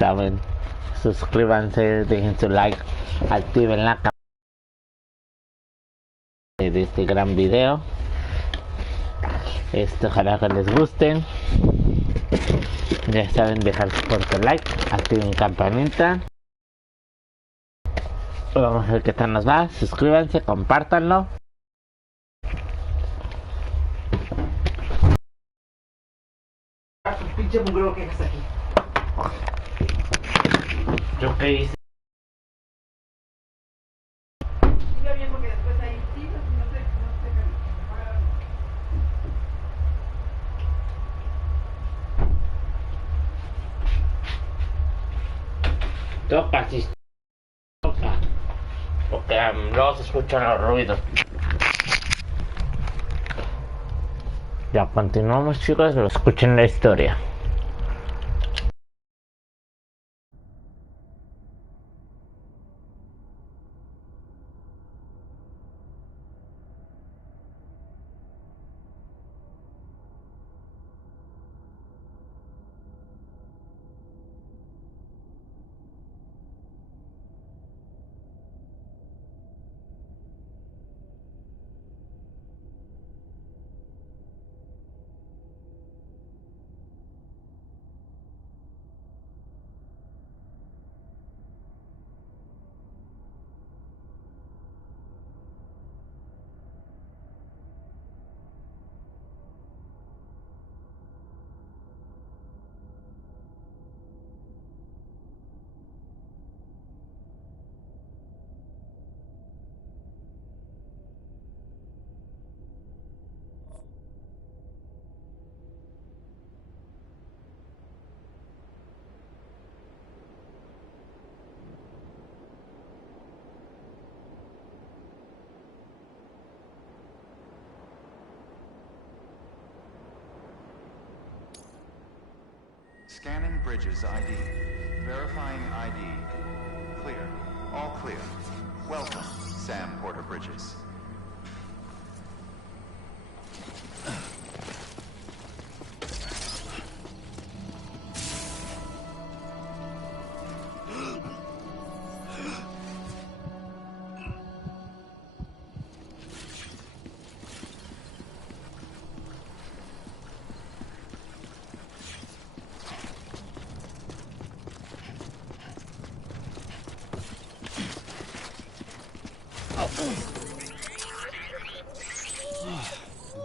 saben, suscríbanse, dejen su like, activen la campana de este gran video. Ojalá que les gusten. Ya saben, dejar su fuerte like, activen campanita. Vamos a ver qué tal nos va. Suscríbanse, compártanlo. Pinche mugrero que estás aquí. ¿Yo qué hice? Siga bien porque después ahí sí, no sé. Toca, sí. Toca. Porque luego se escuchan los ruidos. Ya continuamos, chicos, lo escuchen la historia. Scanning Bridges ID. Verifying ID. Clear. All clear. Welcome, Sam Porter Bridges.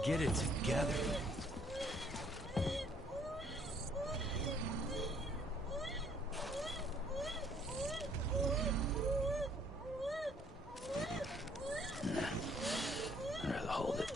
Get it together. I'd rather hold it.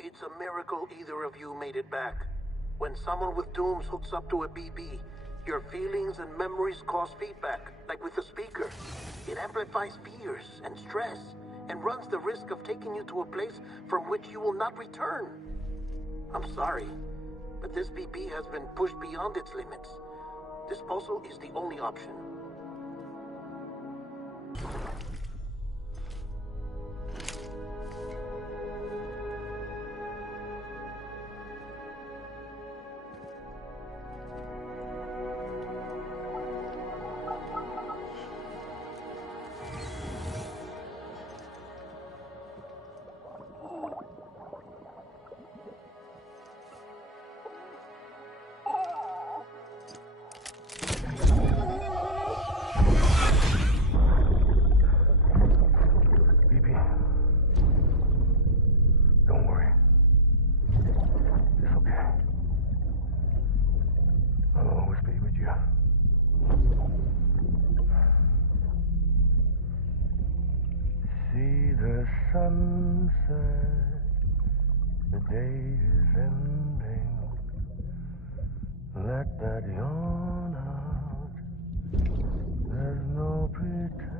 It's a miracle either of you made it back. When someone with dooms hooks up to a BB, your feelings and memories cause feedback, like with the speaker. It amplifies fears and stress, and runs the risk of taking you to a place from which you will not return. I'm sorry, but this BB has been pushed beyond its limits. Disposal is the only option. sunset, the day is ending. Let that yawn out. There's no pretending.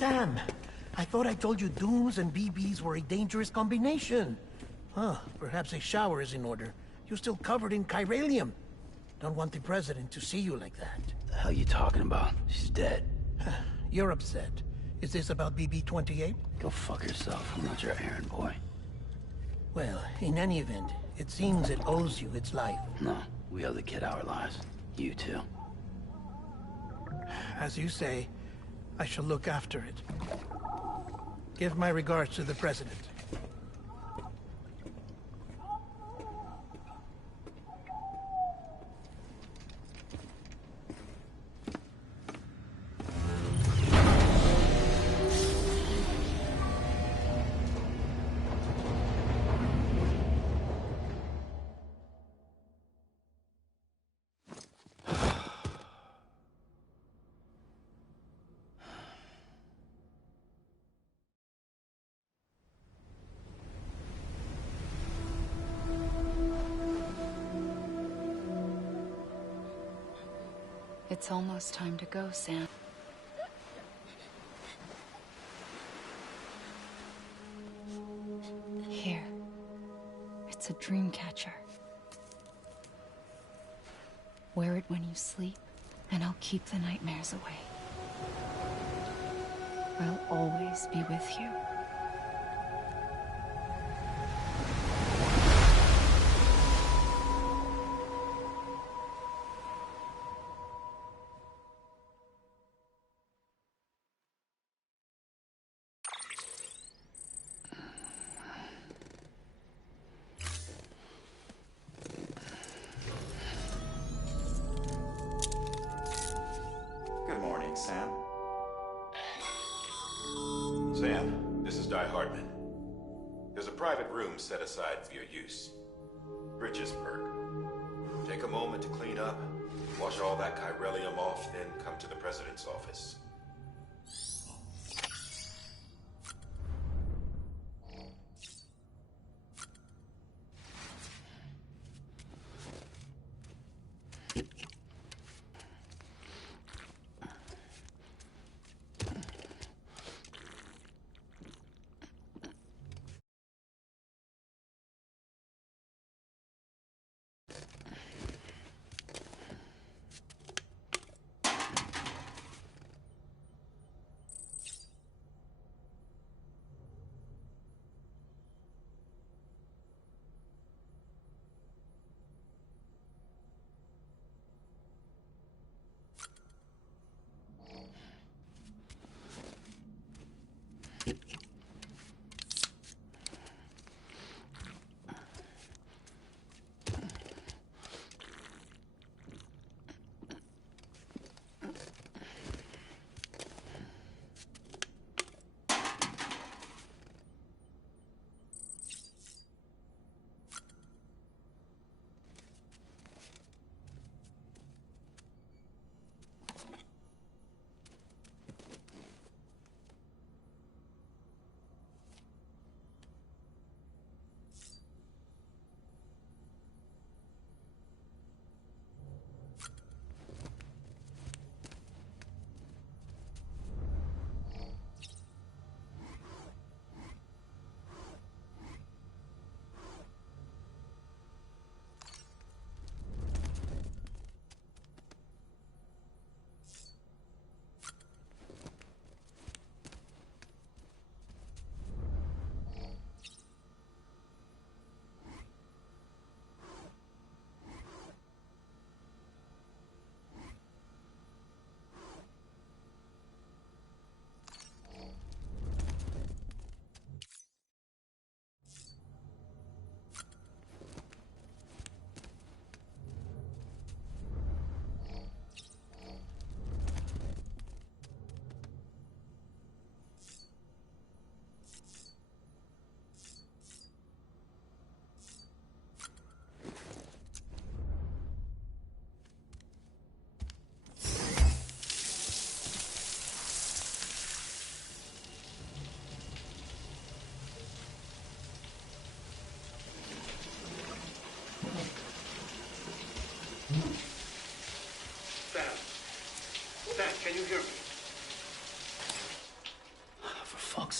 Sam, I thought I told you dooms and BBs were a dangerous combination. Huh, perhaps a shower is in order. You're still covered in chiralium. Don't want the president to see you like that. The hell you talking about? She's dead. You're upset. Is this about BB-28? Go fuck yourself. I'm not your errand boy. Well, in any event, it seems it owes you its life. No, we owe the kid our lives. You too. As you say, I shall look after it. Give my regards to the president. It's almost time to go, Sam. Here. It's a dream catcher. Wear it when you sleep, and I'll keep the nightmares away. I'll always be with you. Good morning, Sam. Sam, this is Di Hardman. There's a private room set aside for your use. Bridges perk. Take a moment to clean up, wash all that chiralium off, then come to the president's office.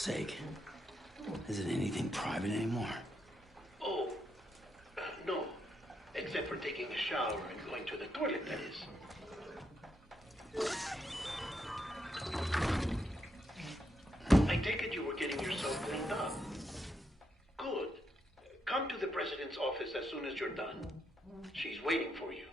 sake. Is it anything private anymore? Oh, no. Except for taking a shower and going to the toilet, that is. I take it you were getting yourself cleaned up. Good. Come to the president's office as soon as you're done. She's waiting for you.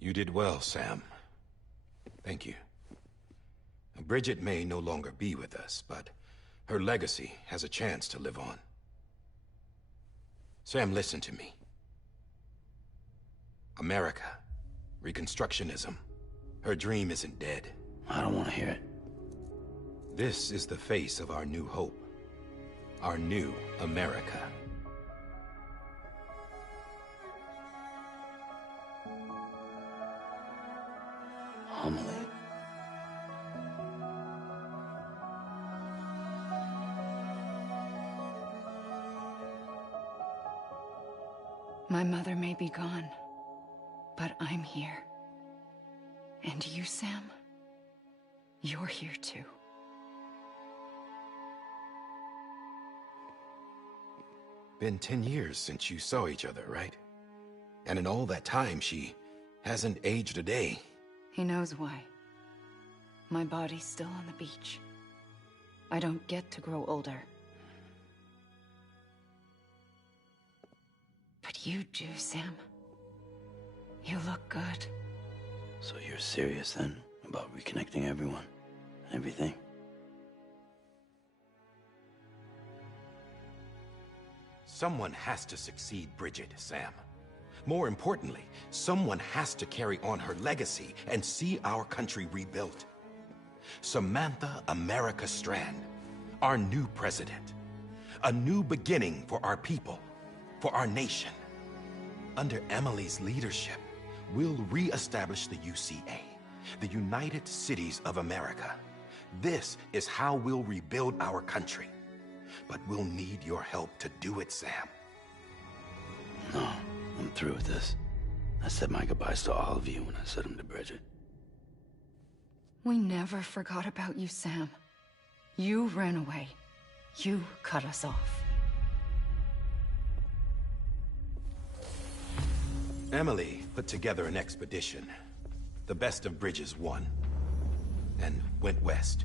You did well, Sam. Thank you. Bridget may no longer be with us, but her legacy has a chance to live on. Sam, listen to me. America, Reconstructionism, her dream isn't dead. I don't want to hear it. This is the face of our new hope. Our new America. Homily. My mother may be gone, but I'm here. And you, Sam, you're here too. Been 10 years since you saw each other, right? And in all that time, she hasn't aged a day. He knows why. My body's still on the beach. I don't get to grow older. But you do, Sam. You look good. So you're serious then about reconnecting everyone and everything? Someone has to succeed Bridget, Sam. More importantly, someone has to carry on her legacy and see our country rebuilt. Samantha America Strand, our new president. A new beginning for our people, for our nation. Under Emily's leadership, we'll re-establish the UCA, the United Cities of America. This is how we'll rebuild our country. But we'll need your help to do it, Sam. No, I'm through with this. I said my goodbyes to all of you when I said them to Bridget. We never forgot about you, Sam. You ran away. You cut us off. Emily put together an expedition. The best of Bridges won. And went west.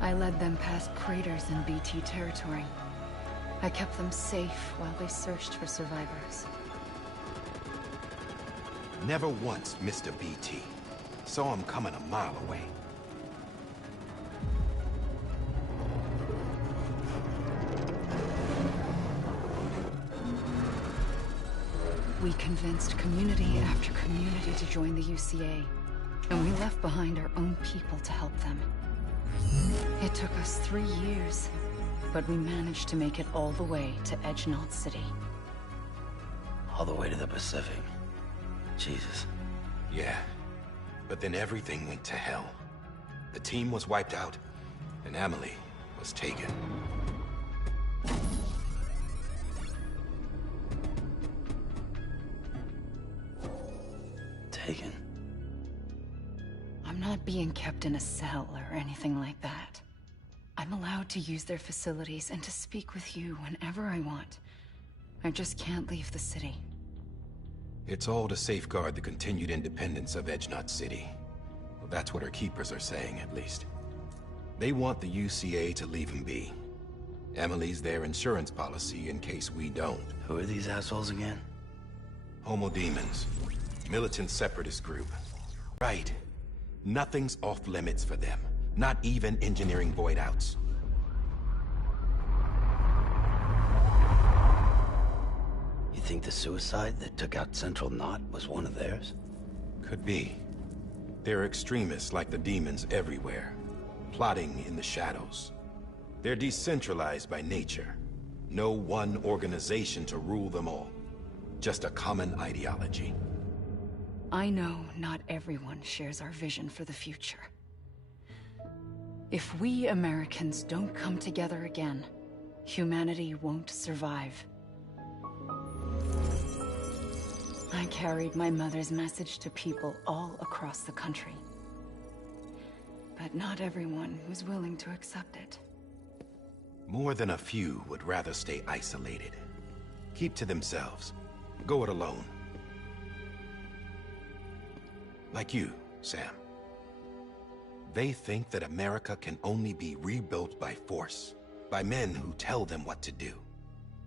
I led them past craters in BT territory. I kept them safe while they searched for survivors. Never once missed a BT. Saw him coming a mile away. We convinced community after community to join the UCA, and we left behind our own people to help them. It took us 3 years, but we managed to make it all the way to Edgenot City. All the way to the Pacific. Jesus. Yeah, but then everything went to hell. The team was wiped out, and Emily was taken. Taken? I'm not being kept in a cell or anything like that. I'm allowed to use their facilities and to speak with you whenever I want. I just can't leave the city. It's all to safeguard the continued independence of Edgenot City. Well, that's what our keepers are saying, at least. They want the UCA to leave him be. Emily's their insurance policy in case we don't. Who are these assholes again? Homo Demons. Militant separatist group. Right. Nothing's off limits for them. Not even engineering void outs. think the suicide that took out Central Knot was one of theirs? Could be. There are extremists like the demons everywhere, plotting in the shadows. They're decentralized by nature. No one organization to rule them all. Just a common ideology. I know not everyone shares our vision for the future. If we Americans don't come together again, humanity won't survive. I carried my mother's message to people all across the country. But not everyone was willing to accept it. More than a few would rather stay isolated. Keep to themselves. Go it alone. Like you, Sam. They think that America can only be rebuilt by force, by men who tell them what to do,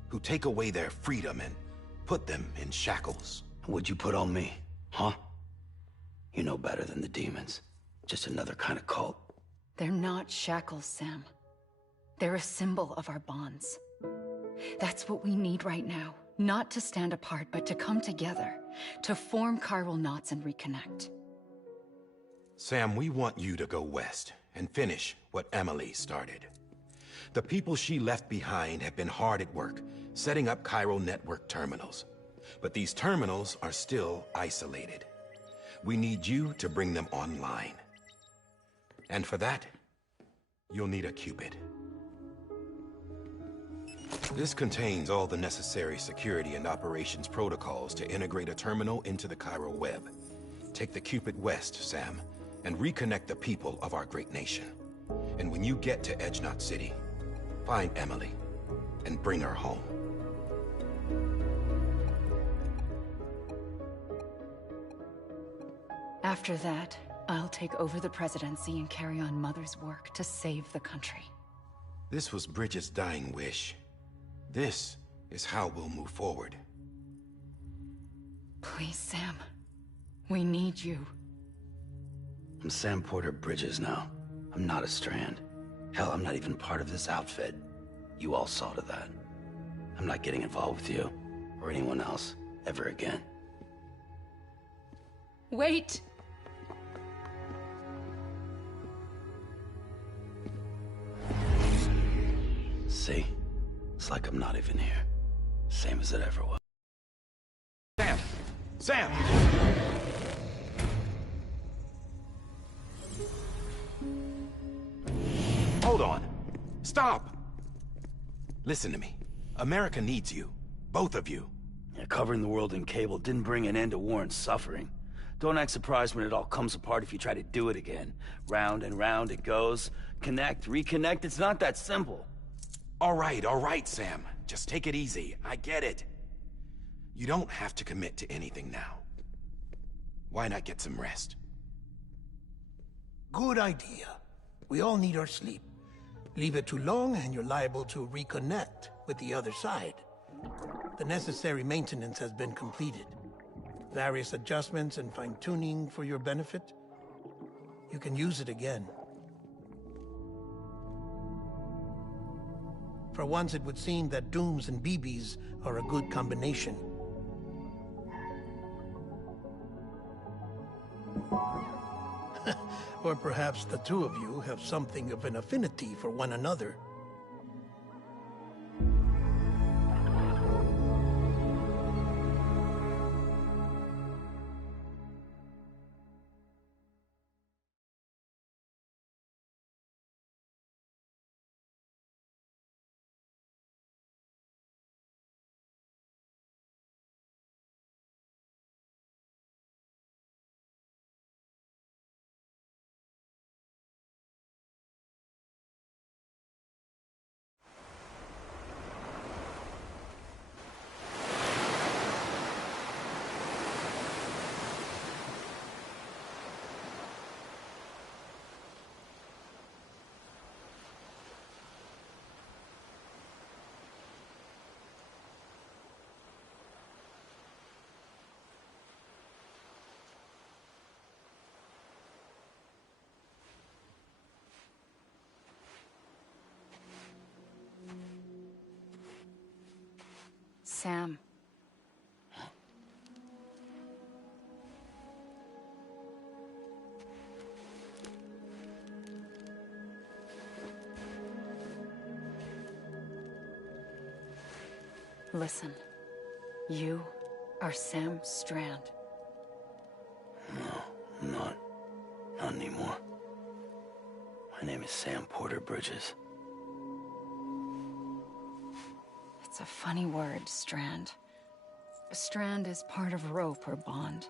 who take away their freedom and put them in shackles. What'd you put on me, huh? You know better than the demons. Just another kind of cult. They're not shackles, Sam. They're a symbol of our bonds. That's what we need right now. Not to stand apart, but to come together, to form chiral knots and reconnect. Sam, we want you to go west and finish what Emily started. The people she left behind have been hard at work, setting up chiral network terminals. But these terminals are still isolated. We need you to bring them online. And for that, you'll need a Cupid. This contains all the necessary security and operations protocols to integrate a terminal into the chiral web. Take the Cupid west, Sam, and reconnect the people of our great nation. And when you get to Edge Knot City, find Emily and bring her home. After that, I'll take over the presidency and carry on Mother's work to save the country. This was Bridget's dying wish. This is how we'll move forward. Please, Sam. We need you. I'm Sam Porter Bridges now. I'm not a Strand. Hell, I'm not even part of this outfit. You all saw to that. I'm not getting involved with you, or anyone else, ever again. Wait! See? It's like I'm not even here. Same as it ever was. Sam! Sam! Hold on. Stop! Listen to me. America needs you. Both of you. Yeah, covering the world in cable didn't bring an end to war and suffering. Don't act surprised when it all comes apart if you try to do it again. Round and round it goes. Connect, reconnect, it's not that simple. All right, Sam. Just take it easy. I get it. You don't have to commit to anything now. Why not get some rest? Good idea. We all need our sleep. Leave it too long and you're liable to reconnect with the other side. The necessary maintenance has been completed. Various adjustments and fine-tuning for your benefit. You can use it again. For once, it would seem that Dooms and BBs are a good combination. Or perhaps the two of you have something of an affinity for one another. Sam, Listen. You are Sam Strand. No, I'm not. Not anymore. My name is Sam Porter Bridges. It's a funny word, strand. A strand is part of rope or bond,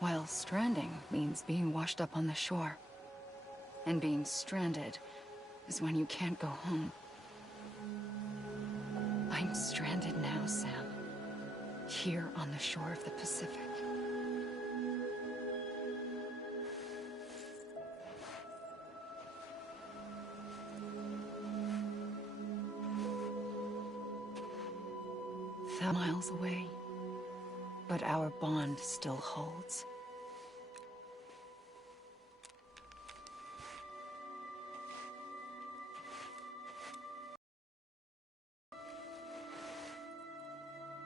while stranding means being washed up on the shore. And being stranded is when you can't go home. I'm stranded now, Sam. Here on the shore of the Pacific. Miles away, but our bond still holds.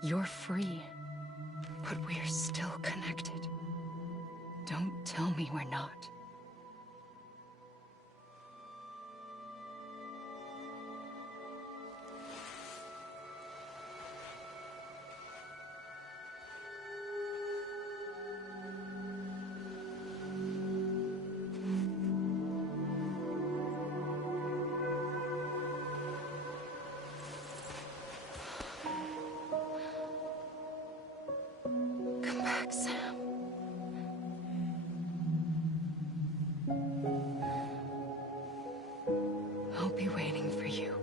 You're free, but we're still connected. Don't tell me we're not. Sam. I'll be waiting for you.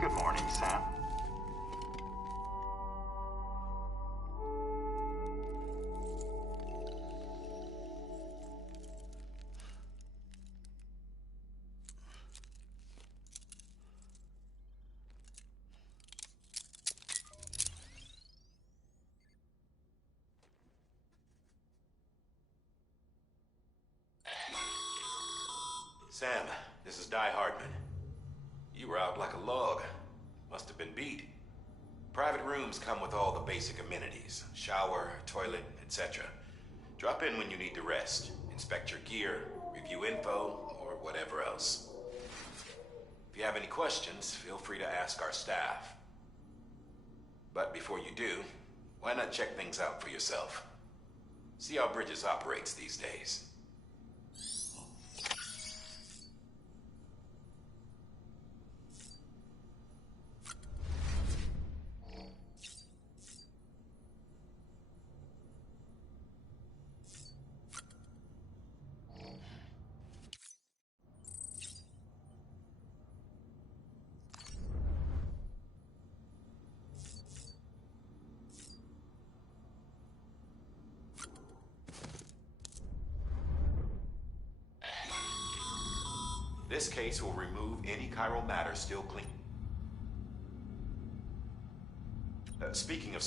Good morning, Sam. Sam, this is Hardman. You were out like a log. Must have been beat. Private rooms come with all the basic amenities. Shower, toilet, etc. Drop in when you need to rest. Inspect your gear, review info, or whatever else. If you have any questions, feel free to ask our staff. But before you do, why not check things out for yourself? See how Bridges operates these days. This case will remove any chiral matter still clean. Speaking of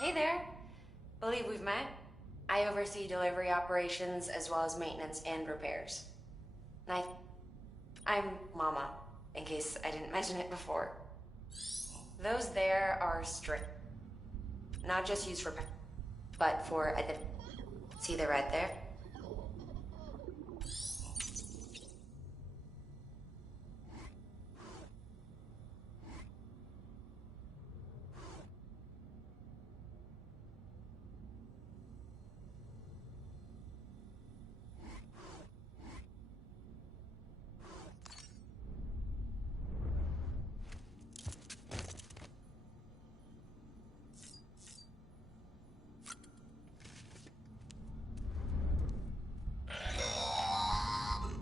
Hey there. Believe we've met. I oversee delivery operations as well as maintenance and repairs. I'm Mama. in case I didn't mention it before. Those there are strict. Not just used for, but for, see the red there?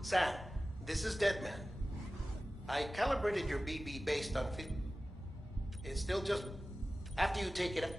Sam, this is Deadman. I calibrated your BB based on it's still just after you take it up.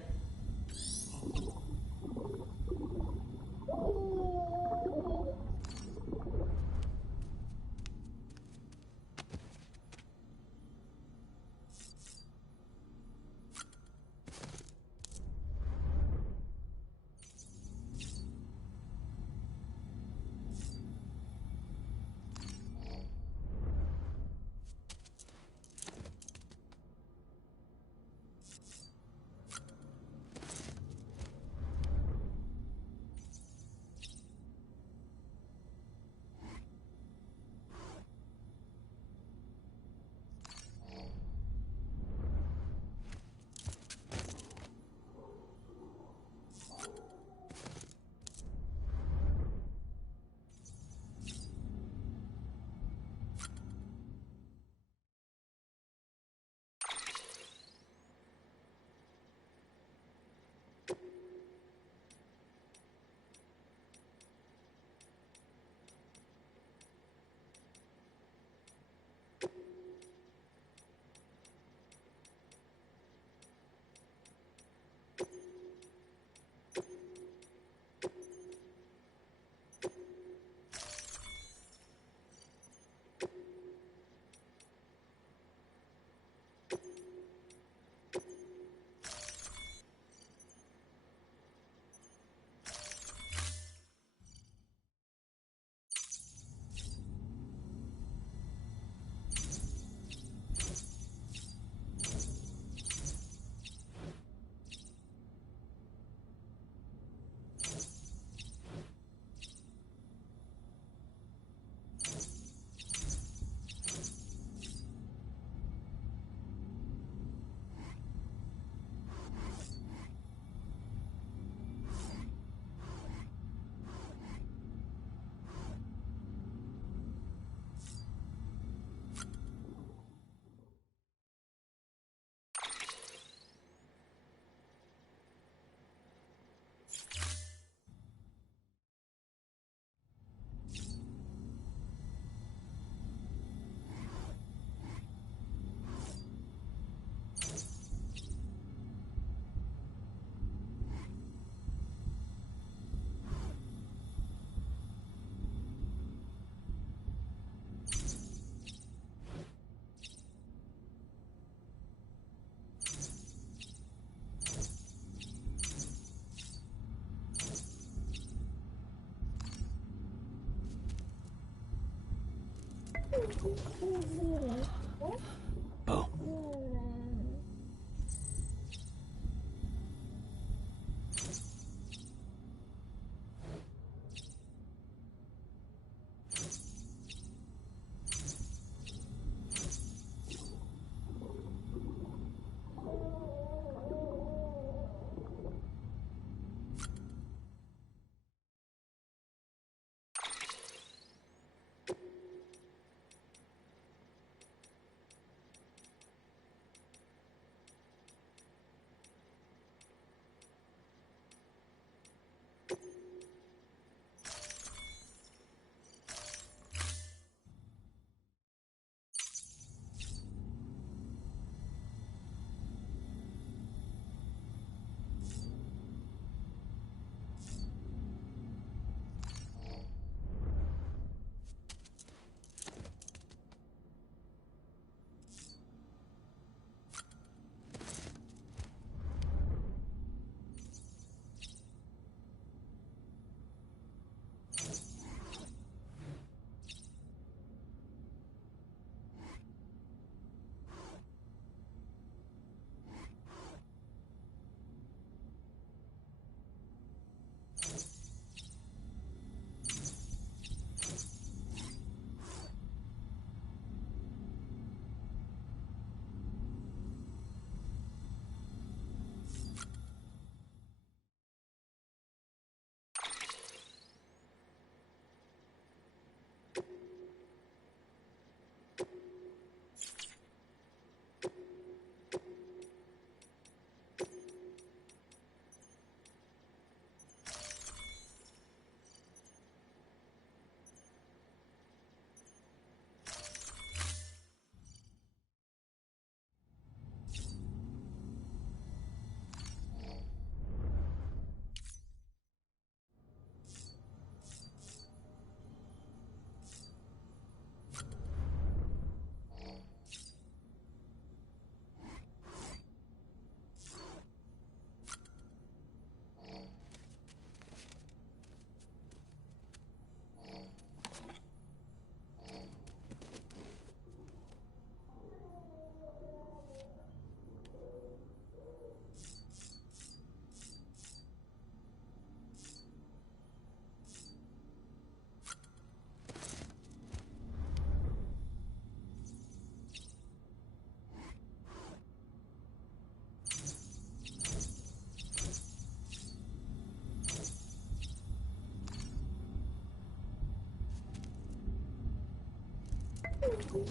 Oh. Oh.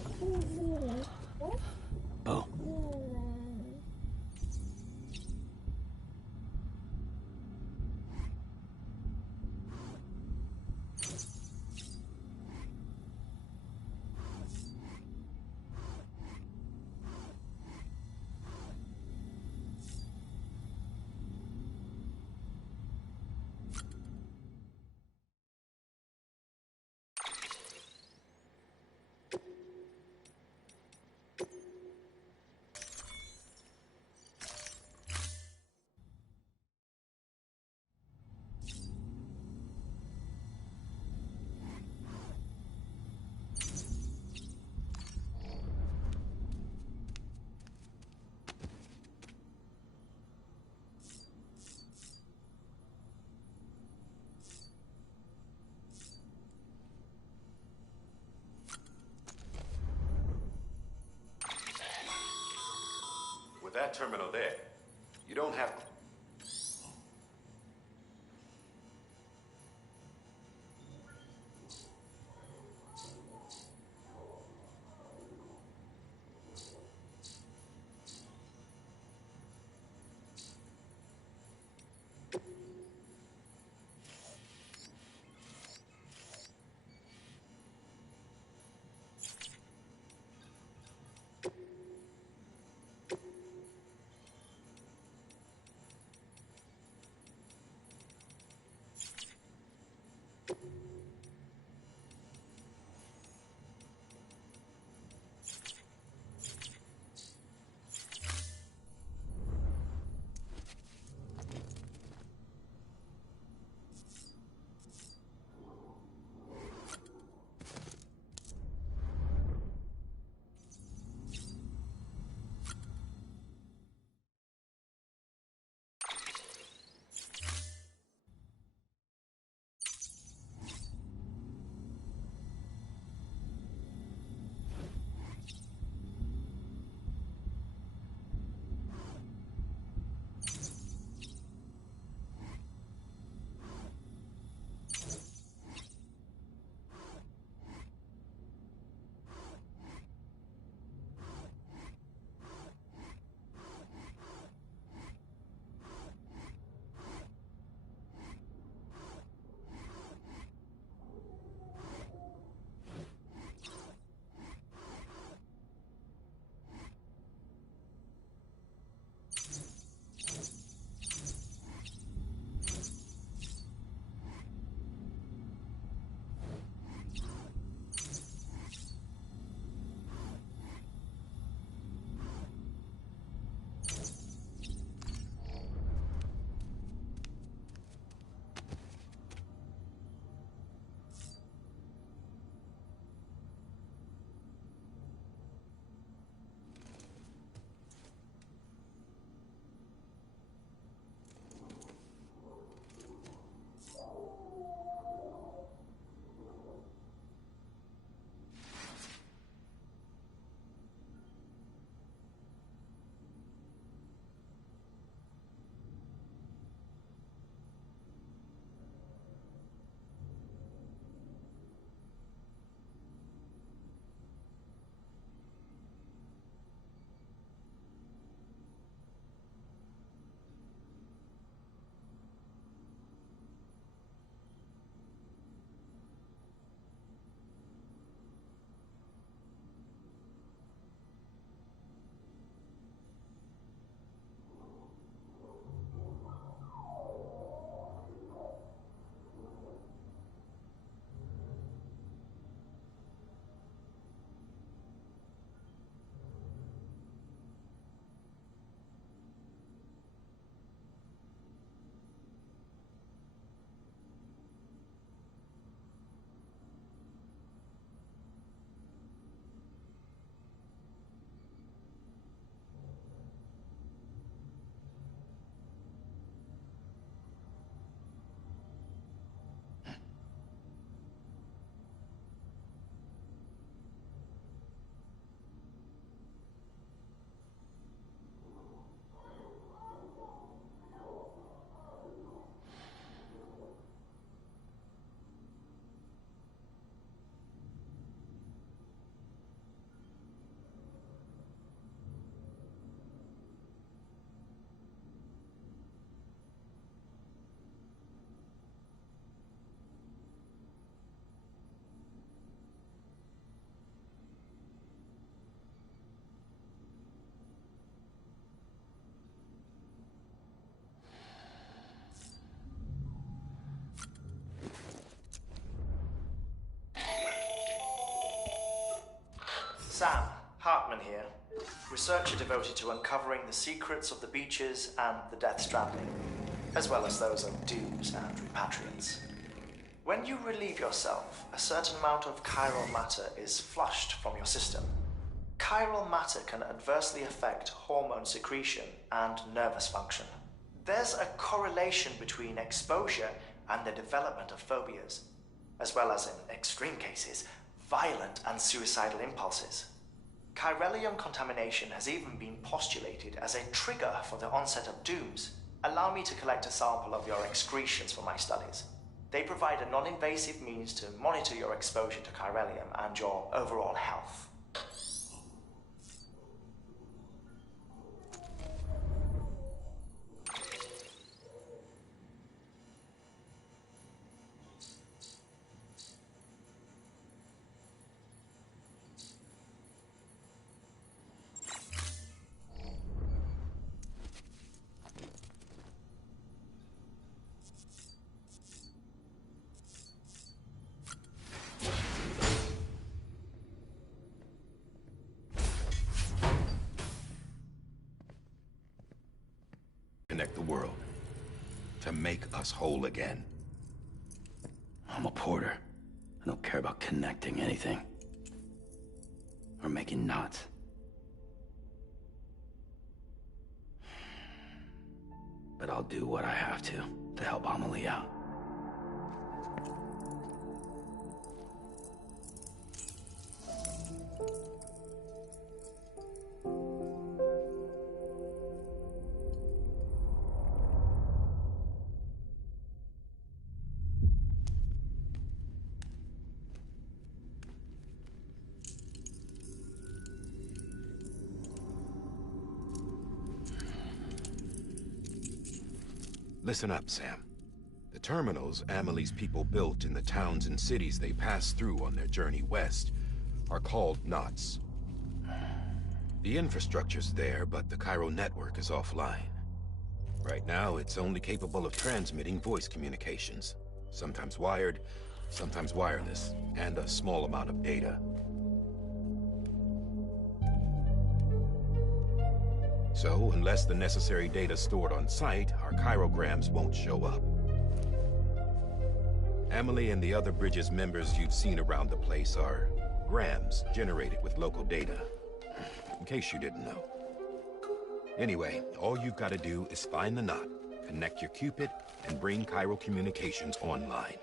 With that terminal there, you don't have... Sam Hartman here, researcher devoted to uncovering the secrets of the beaches and the Death Stranding, as well as those of dooms and repatriates. When you relieve yourself, a certain amount of chiral matter is flushed from your system. Chiral matter can adversely affect hormone secretion and nervous function. There's a correlation between exposure and the development of phobias, as well as, in extreme cases, violent and suicidal impulses. Chiralium contamination has even been postulated as a trigger for the onset of dooms. Allow me to collect a sample of your excretions for my studies. They provide a non-invasive means to monitor your exposure to chiralium and your overall health. Connect the world to make us whole again. I'm a porter. I don't care about connecting anything. Or making knots. But I'll do what I have to help Amelie out. Listen up, Sam. The terminals Amelie's people built in the towns and cities they passed through on their journey west are called knots. The infrastructure's there, but the Cairo network is offline. Right now, it's only capable of transmitting voice communications, sometimes wired, sometimes wireless, and a small amount of data. So, unless the necessary data stored on site, our chirograms won't show up. Amelie and the other Bridges members you've seen around the place are grams generated with local data, in case you didn't know. Anyway, all you've got to do is find the knot, connect your Cupid, and bring Cairo communications online.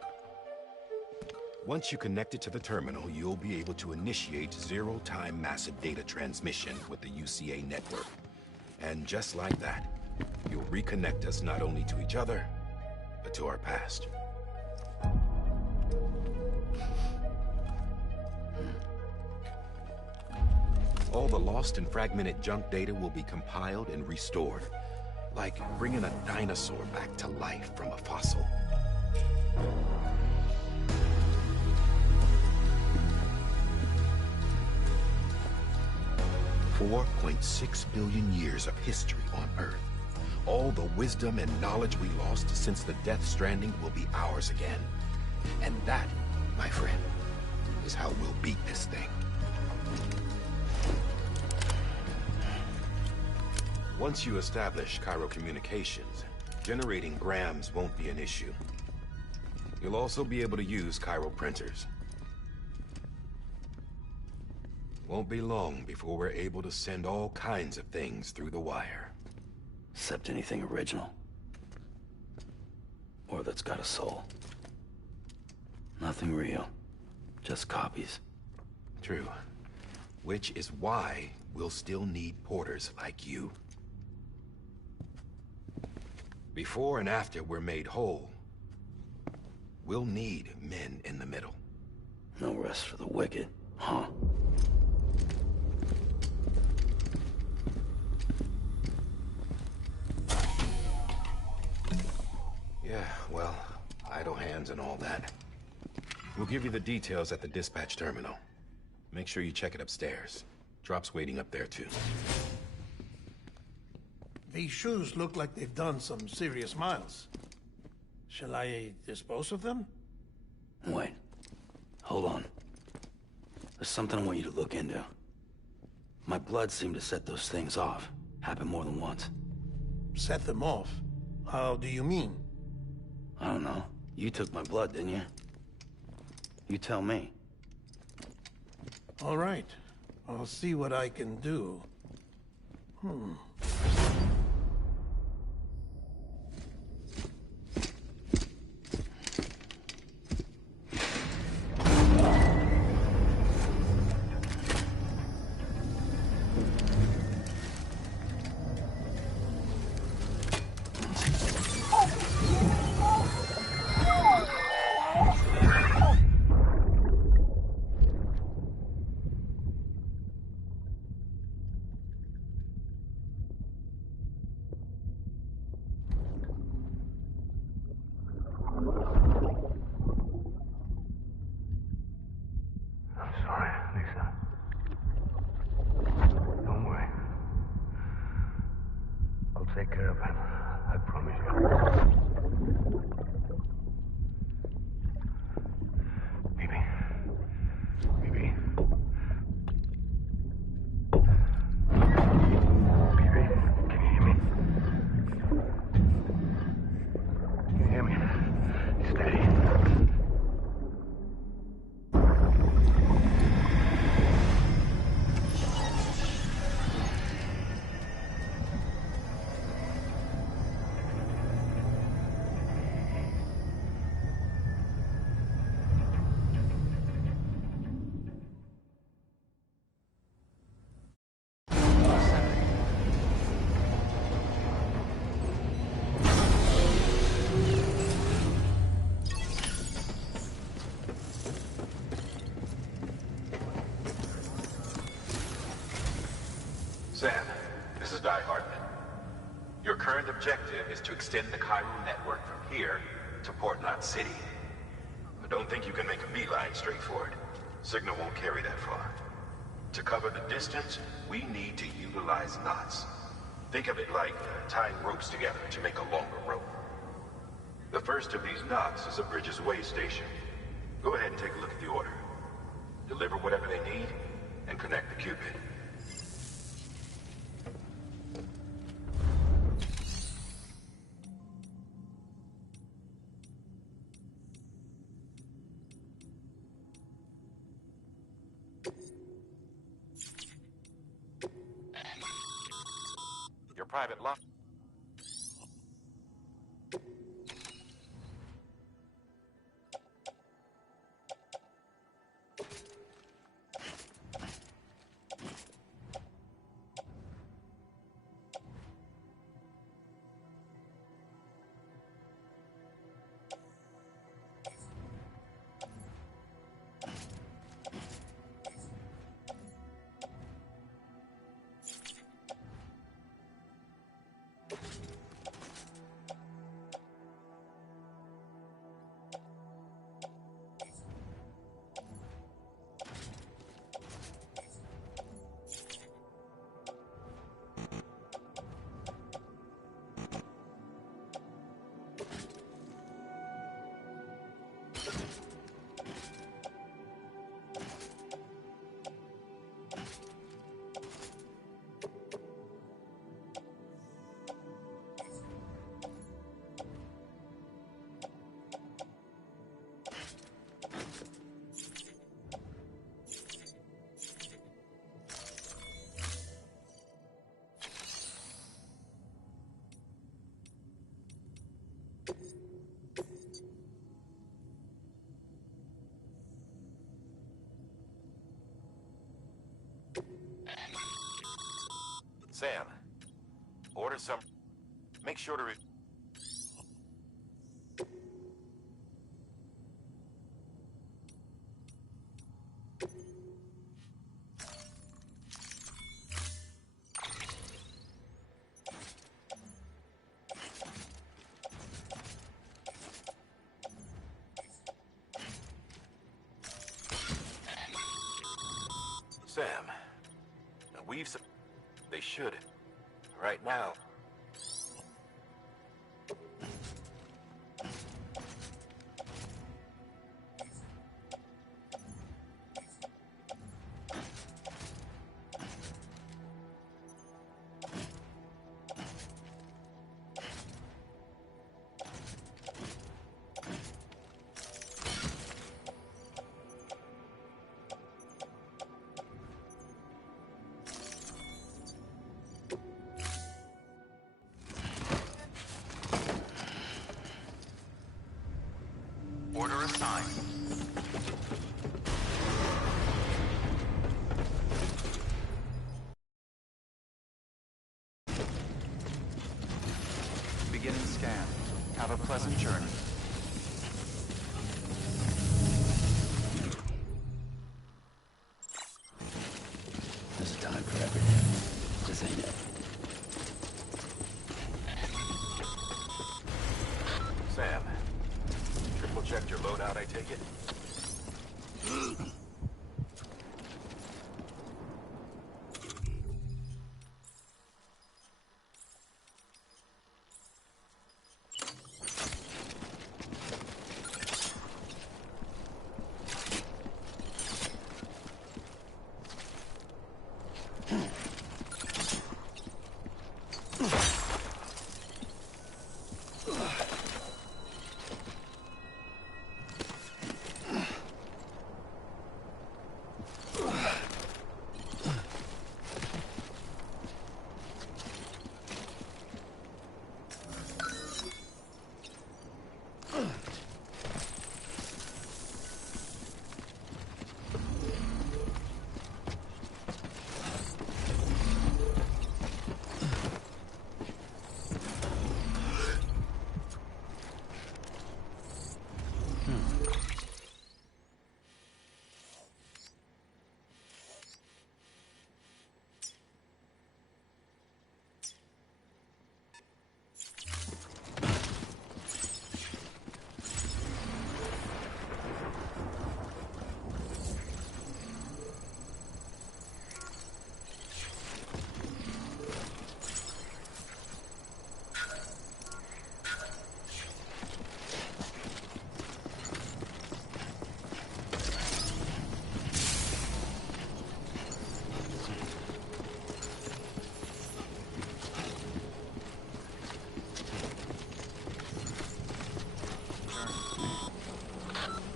Once you connect it to the terminal, you'll be able to initiate zero-time massive data transmission with the UCA network. And just like that, you'll reconnect us not only to each other, but to our past. All the lost and fragmented junk data will be compiled and restored, like bringing a dinosaur back to life from a fossil. 4.6 billion years of history on Earth. All the wisdom and knowledge we lost since the Death Stranding will be ours again. And that, my friend, is how we'll beat this thing. Once you establish Cairo communications, generating grams won't be an issue. You'll also be able to use Cairo printers. Won't be long before we're able to send all kinds of things through the wire. Except anything original. Or that's got a soul. Nothing real. Just copies. True. Which is why we'll still need porters like you. Before and after we're made whole, we'll need men in the middle. No rest for the wicked, huh? Yeah, well, idle hands and all that. We'll give you the details at the dispatch terminal. Make sure you check it upstairs. Drop's waiting up there too. These shoes look like they've done some serious miles. Shall I dispose of them? Wait. Hold on. There's something I want you to look into. My blood seemed to set those things off. Happened more than once. Set them off? How do you mean? I don't know. You took my blood, didn't you? You tell me. All right. I'll see what I can do. I'm sorry, Lisa. Don't worry. I'll take care of it. I promise you. Baby. Baby. Baby, can you hear me? Can you hear me? Steady. Sam, this is Hartman. Your current objective is to extend the chiral network from here to Port Knot City. I don't think you can make a beeline straight for it. Signal won't carry that far. To cover the distance, we need to utilize knots. Think of it like tying ropes together to make a longer rope. The first of these knots is a Bridges way station. Go ahead and take a look at the order. Deliver whatever they need, and connect the Cupid. Your private lock. Sam, order some. Make sure to Sam, we've. They should. Right now. Order assigned. Beginning scan. Have a pleasant journey. There's a time for everything. This ain't it. Sam, triple checked your loadout, I take it?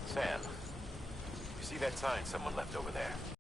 Sam, you see that sign someone left over there?